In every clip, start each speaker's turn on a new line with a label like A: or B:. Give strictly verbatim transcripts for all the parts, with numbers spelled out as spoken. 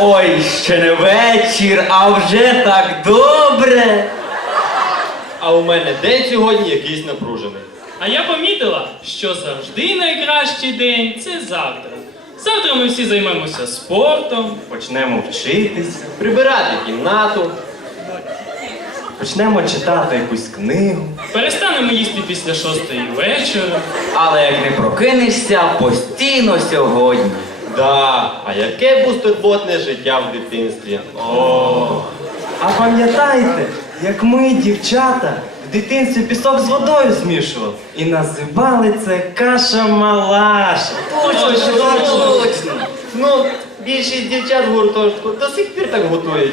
A: Ой, ще не вечір, а вже так добре.
B: А у мене день сьогодні якийсь напружений.
C: А я помітила, що завжди найкращий день – це завтра. Завтра ми всі займемося спортом.
D: Почнемо вчитись,
B: Прибирати кімнату.
D: почнемо читати якусь книгу.
C: Перестанемо їсти після шостої вечора.
A: Але як не прокинешся, постійно сьогодні.
B: Да, а яке бустерботне життя в дитинстві. О,
D: А пам'ятаєте, як ми, дівчата, в дитинстві пісок з водою змішували і називали це каша-малаша.
A: Точно, точно.
B: ну, більшість дівчат в гуртожитку до сих пір так готують.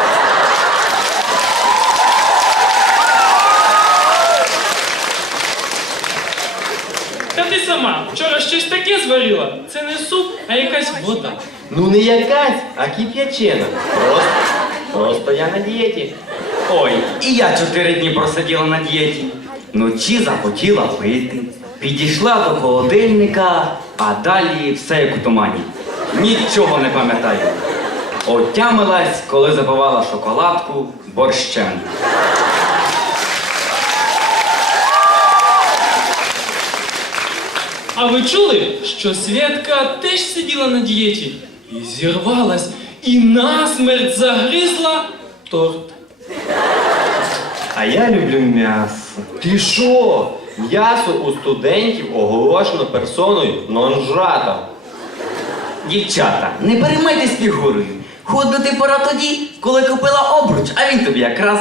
C: Та ти сама вчора щось таке зварила. Це не суп, а якась вода.
B: Ну не якась, а кип'ячена. Просто, просто я на дієті.
A: Ой, і я чотири дні просиділа на дієті. Вночі захотіла пити. Підійшла до холодильника, а далі все як у тумані. Нічого не пам'ятаю. Отямилась, коли запивала шоколадку борщем.
C: А ви чули, що Свєтка теж сиділа на дієті? І зірвалась, і насмерть загризла торт.
D: А я люблю м'ясо.
B: Ти що? М'ясо у студентів оголошено персоною нон-жрата.
A: Дівчата, не переймайтесь фігурою. Ходити пора тоді, коли купила обруч, а він тобі якраз.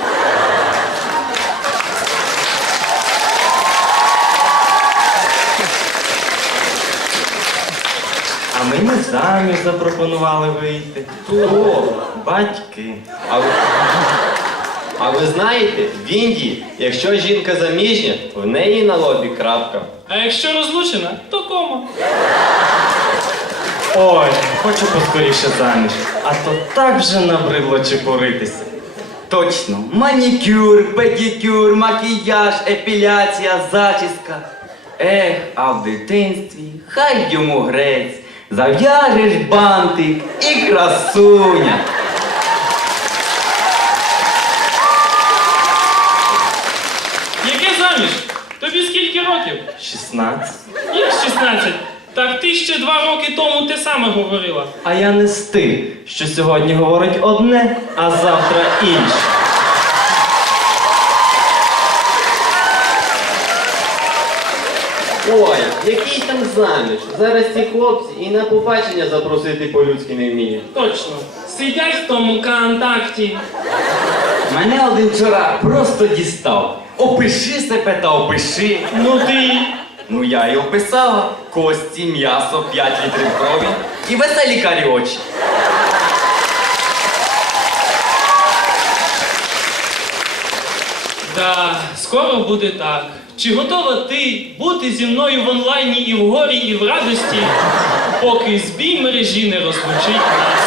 D: А мені самі запропонували вийти.
B: О,
D: Батьки.
B: а ви, а ви знаєте, в Індії, якщо жінка заміжня, в неї на лобі крапка.
C: А якщо розлучена, то кома.
D: Ой, хочу поскоріше заміж. А то так вже набридло чепуритися.
A: Точно. Манікюр, педикюр, макіяж, епіляція, зачіска. Ех, а в дитинстві хай йому грець. Зав'яжеш бантик і красуня.
C: Яке заміж? Тобі скільки років?
D: шістнадцять.
C: Як шістнадцять? Так ти ще два роки тому те саме говорила.
D: А я не з тих, що сьогодні говорить одне, а завтра інше.
B: Ой, який там заміж? Зараз ці хлопці і на побачення запросити по-людськи не вміють.
C: Точно. Сидять в тому контакті.
A: Мене один вчора просто дістав. Опиши себе та опиши.
C: Ну ти.
A: Ну я й описала. Кості, м'ясо, п'ять літрів крові і веселі карі очі.
C: Да, скоро буде так. Чи готова ти бути зі мною в онлайні і в горі, і в радості, поки збій мережі не розлучить нас?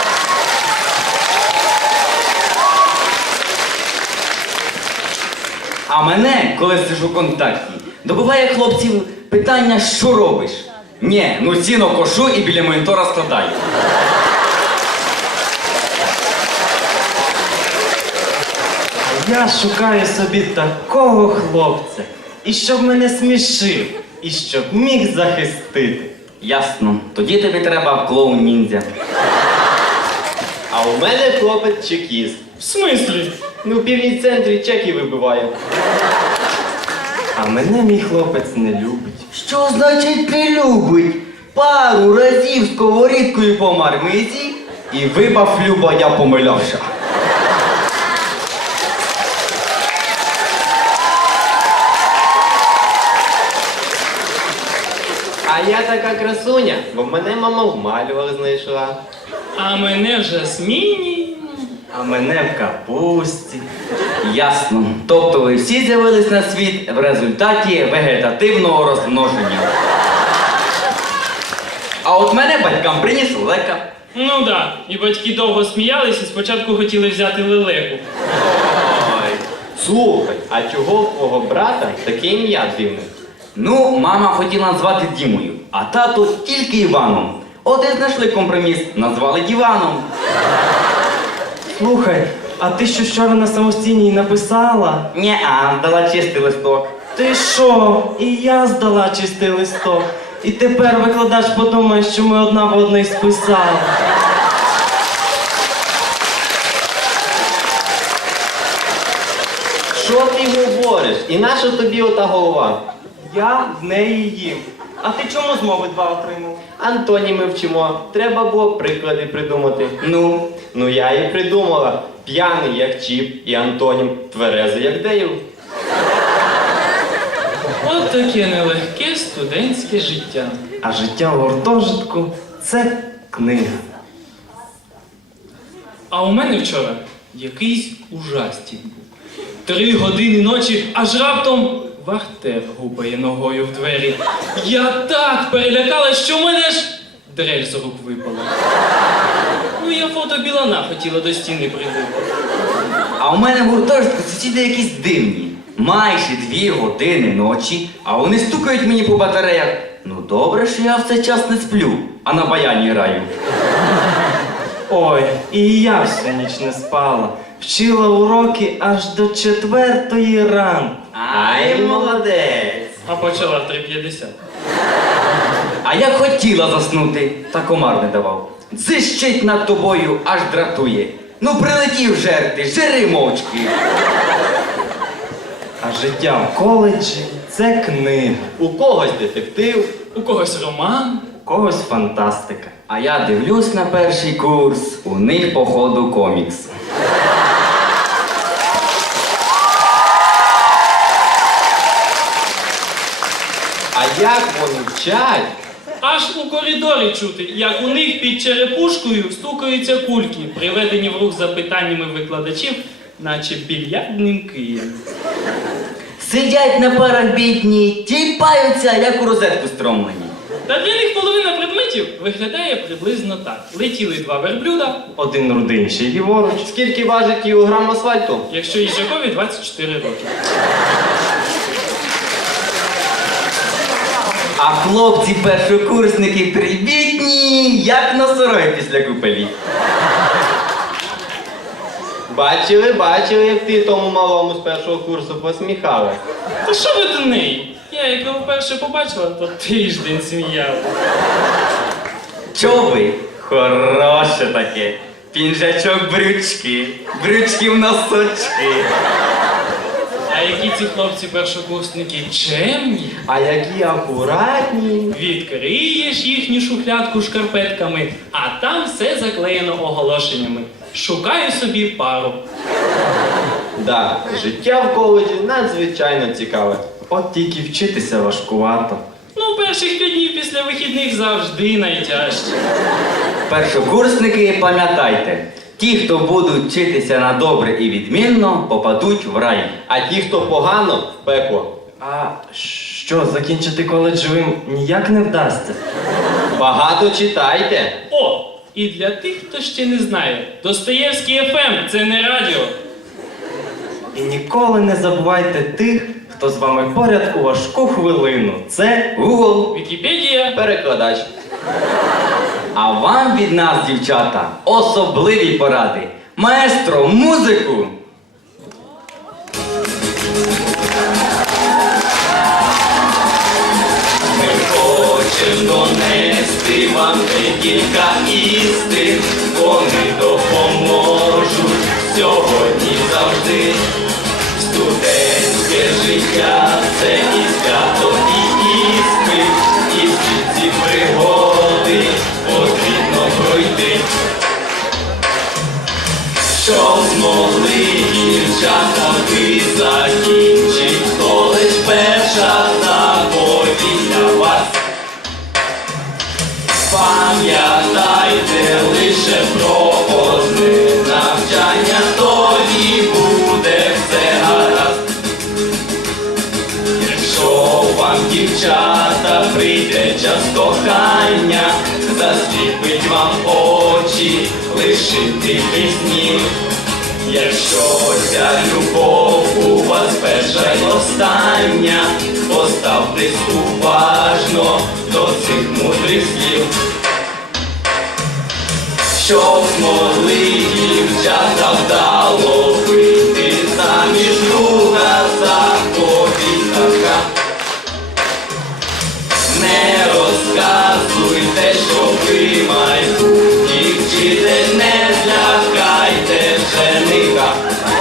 A: А мене, коли сижу в контакті, добиває хлопців питання, що робиш? Ні, ну сіно кошу і біля монітора складаю.
D: Я шукаю собі такого хлопця, і щоб мене смішив, і щоб міг захистити.
A: Ясно, тоді тобі треба клоун-ніндзя.
B: А у мене хлопець чекіст.
C: В смислі?
B: Ну, в північ-центрі чеки вибиває.
D: А мене мій хлопець не любить.
A: Що значить не любить? Пару разів сковорідкою по мармизі і вибав Люба, я помилявся.
B: А я така красуня, бо мене мама в мальвах знайшла.
C: А мене в жасміні.
D: А мене в капусті.
A: Ясно. Тобто ви всі з'явились на світ в результаті вегетативного розмноження. А от мене батькам приніс лека.
C: Ну да, і батьки довго сміялись і спочатку хотіли взяти лелеку.
B: Ой, слухай, а чого в твого брата таке ім'я дивне?
A: Ну, мама хотіла назвати Дімою, а тато тільки Іваном. От і знайшли компроміс, назвали диваном.
D: Слухай, а ти що вчора на самостійній написала?
A: Нє-а, здала чистий листок.
D: Ти що? І я здала чистий листок. І тепер викладач подумає, що ми одна в одній списали.
B: Що ти говориш? І наша тобі ота голова?
D: Я в неї їм. А ти чому з мови два отримав?
B: Антоніми вчимо. Треба було приклади придумати.
A: Ну,
B: Ну я і придумала. П'яний як Чіп і антонім тверезий як Дейл.
C: От таке нелегке студентське життя.
D: А життя у гуртожитку – це книга.
C: А у мене вчора якийсь ужастік був. Три години ночі, аж раптом вахтер гупає ногою в двері. Я так перелякалась, що в мене ж дрель з рук випала. Ну, я фото Білана хотіла до стіни прилипати.
A: а у мене в гуртожитку сусіди якісь дивні. Майже дві години ночі, а вони стукають мені по батареях. Ну добре, що я в цей час не сплю, а на баяні граю.
D: Ой, і я всю ніч не спала. Вчила уроки аж до четвертої ранку.
A: Ай, молодець!
C: А почала в три п'ятдесят.
A: А як хотіла заснути, та комар не давав. Дзищить над тобою, аж дратує. Ну прилетів жерти, жири мовчки.
D: А життя в коледжі – це книга.
B: У когось детектив.
C: У когось роман.
D: У когось фантастика.
A: А я дивлюсь на перший курс, у них походу комікс.
B: А як вони вчать?
C: Аж у коридорі чути, як у них під черепушкою стукаються кульки, приведені в рух запитаннями викладачів, наче більярдним києм.
A: Сидять на парах бідні, тіпаються, як у розетку стромлені.
C: Та для них половина предметів виглядає приблизно так. Летіли два верблюда,
D: Один рудий ще й ліворуч.
B: Скільки важить кілограм асфальту?
C: якщо їжакові двадцять чотири роки.
A: А хлопці першокурсники привітні, як носороги після купелі.
B: Бачили, бачили, як ти тому малому з першого курсу посміхалась.
C: Та що ви до неї? Я як його вперше побачила, то тиждень сміяла.
A: Чоби? Хороше таке. Пінжачок брючки, брючки в носочки.
C: А які ці хлопці першокурсники чемні?
B: А які акуратні.
C: Відкриєш їхню шухлядку шкарпетками, а там все заклеєно оголошеннями. Шукаю собі пару.
B: Да, життя в коледжі надзвичайно цікаве.
D: От тільки вчитися важкувато.
C: Ну, перших п'ять днів після вихідних завжди найтяжче.
A: Першокурсники, пам'ятайте, ті, хто будуть вчитися на добре і відмінно, попадуть в рай.
B: А ті, хто погано, в пекло.
D: А що, закінчити коледж живим ніяк не вдасться?
B: Багато читайте.
C: О, і для тих, хто ще не знає, Достоєвський еф ем – це не радіо.
D: І ніколи не забувайте тих, хто з вами поряд у важку хвилину. Це
A: Google.
C: Вікіпедія.
B: Перекладач.
A: А вам від нас, дівчата, особливі поради. Маестро, музику! Ми хочем донести вам декілька істин, вони допоможуть сьогодні завжди. Студентське життя – це і свято, і іспит, і всі ці пригоди потрібно пройти. Щоб змогли дівчата ви закінчить коледж, перша заповідь для вас. Пам'ятайте лише про одне навчання, тоді буде все гаразд. Якщо вам, дівчата, прийде час кохання, засліпить вам очі, лишити пісні. Якщо ця любов у вас перша й остання, поставтесь уважно до цих мудрих слів. Щоб змогли дівчата вдало вийти заміж друга заповідка. Не розказуйте, що ви майбутні вчитель, не злякайте жениха.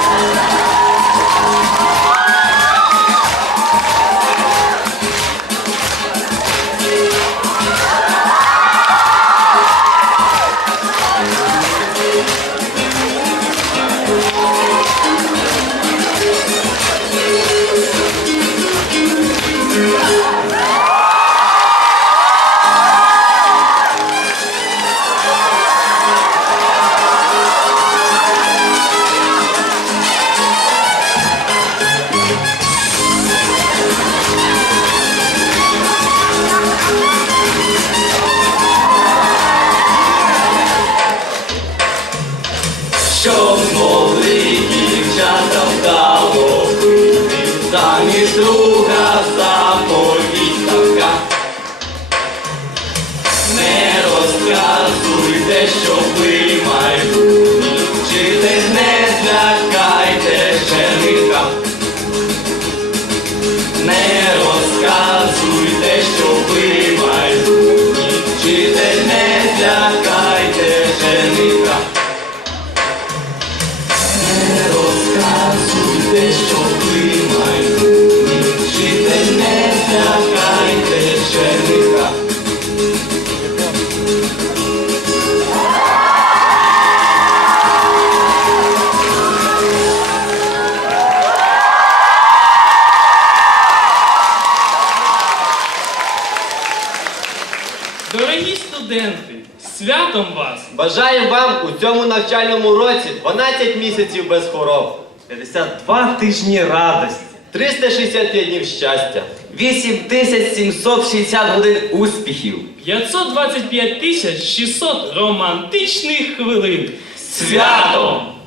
A: Щоб змогли дівчата вдало вийти заміж друга заповідка. Не розказуйте, що ви майбутні вчитель, не злякайте жениха. Не розказуйте, що ви майбутні вчитель, не злякайте жениха. Не розказуйте, що ви майбутні вчитель, не злякайте жениха.
C: Дорогі студенти, з святом вас!
B: Бажаємо вам у цьому навчальному році дванадцять місяців без хвороб,
D: п'ятдесят два тижні радості.
B: триста шістдесят п'ять днів щастя,
A: вісім тисяч сімсот шістдесят годин успіхів.
C: п'ятсот двадцять п'ять тисяч шістсот романтичних хвилин.
A: Свято!